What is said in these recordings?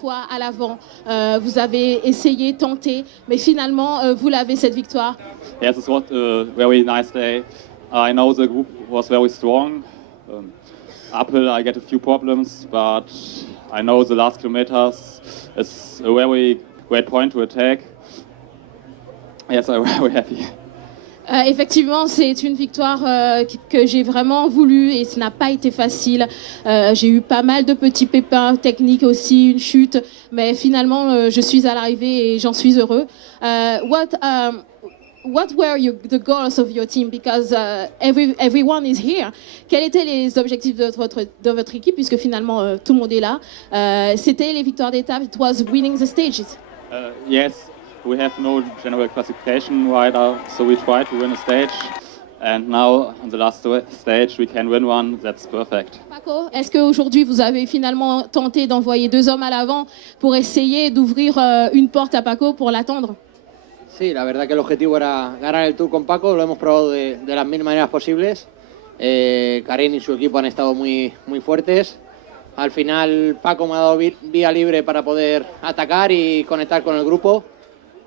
fois à l'avant. Vous avez essayé, tenté, mais finalement, vous l'avez cette victoire. Yes, it was a very nice day. I know the group was very strong. Uphill, I get a few problems, but I know the last kilometers is a very great point to attack. Yes, I'm very happy. Effectivement, c'est une victoire que j'ai vraiment voulu et ce n'a pas été facile. J'ai eu pas mal de petits pépins techniques aussi, une chute, mais finalement, je suis à l'arrivée et j'en suis heureux. What were the goals of your team? Because everyone is here. Quels étaient les objectifs de votre équipe, puisque finalement tout le monde est là? C'était les victoires d'étape. It was winning the stages. Yes, we have no general classification rider, so we try to win a stage. And now on the last stage, we can win one. That's perfect. Paco, est-ce qu'aujourd'hui vous avez finalement tenté d'envoyer 2 hommes à l'avant pour essayer d'ouvrir une porte à Paco pour l'attendre? Sí, la verdad que el objetivo era ganar el Tour con Paco, lo hemos probado de las mil maneras posibles. Karin y su equipo han estado muy fuertes. Al final Paco me ha dado vía libre para poder atacar y conectar con el grupo.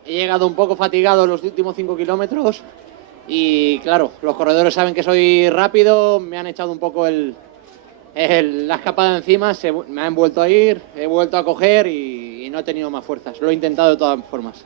He llegado un poco fatigado en los últimos 5 kilómetros y claro, los corredores saben que soy rápido, me han echado un poco la escapada encima, me han vuelto a ir, he vuelto a coger y no he tenido más fuerzas. Lo he intentado de todas formas.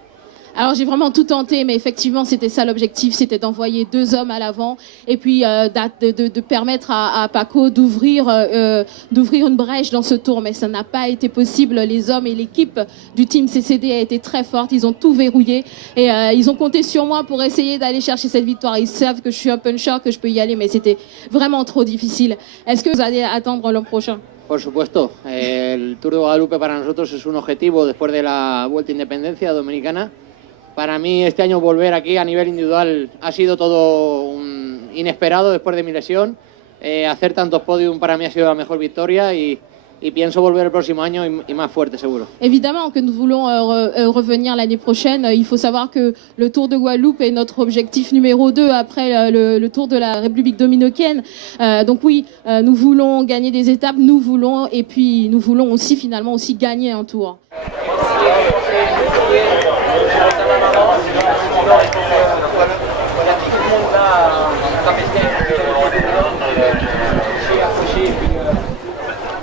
Alors j'ai vraiment tout tenté, mais effectivement c'était ça l'objectif, c'était d'envoyer 2 hommes à l'avant et puis de permettre à Paco d'ouvrir une brèche dans ce tour, mais ça n'a pas été possible. Les hommes et l'équipe du team CCD a été très forte, ils ont tout verrouillé et ils ont compté sur moi pour essayer d'aller chercher cette victoire. Ils savent que je suis un puncher, que je peux y aller, mais c'était vraiment trop difficile. Est-ce que vous allez attendre l'an prochain? Por supuesto, el Tour de Guadalupe para nosotros es un objetivo después de la Vuelta a Independencia Dominicana. Para mí este año volver aquí a nivel individual ha sido todo inesperado después de mi lesión. Hacer tantos podiums para mí ha sido la mejor victoria y pienso volver el próximo año y más fuerte seguro. Évidemment que nous voulons revenir l'année prochaine. Il faut savoir que le Tour de Guadeloupe est notre objectif numéro 2 après le Tour de la République dominicaine. Donc oui, nous voulons gagner des étapes, nous voulons aussi finalement aussi gagner un tour.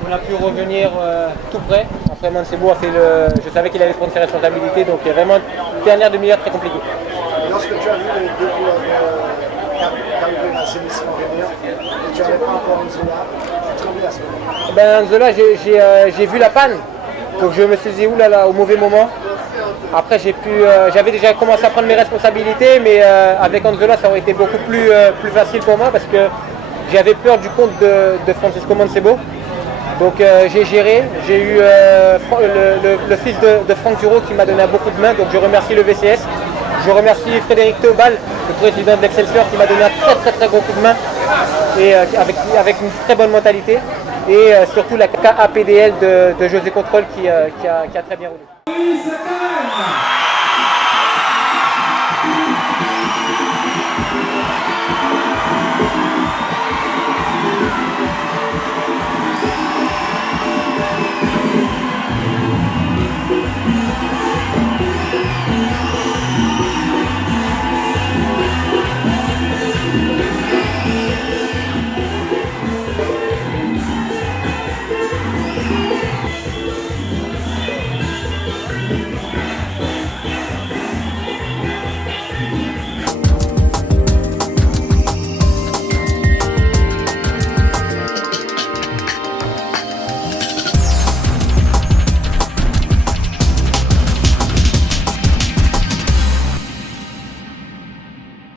On a pu revenir tout près. Après, Mancebo a fait je savais qu'il allait prendre ses responsabilités, donc il y a vraiment une dernière demi-heure très compliquée. Lorsque tu as vu les 2 coureurs d'arriver à Génisson venir, et tu n'avais pas encore Anzola, tu tremblais à ce moment-là? Ben Anzola, j'ai vu la panne, donc je me suis dit oulala, au mauvais moment. Après, j'avais déjà commencé à prendre mes responsabilités, mais avec Anzola, ça aurait été beaucoup plus facile pour moi parce que j'avais peur du compte de Francisco Mancebo. Donc j'ai géré, j'ai eu le fils de Franck Duro qui m'a donné beaucoup de main, donc je remercie le VCS. Je remercie Frédéric Théobald, le président de l'Excelsior, qui m'a donné un très gros coup de main et avec une très bonne mentalité. Et surtout la KAPDL de José Control qui a très bien roulé.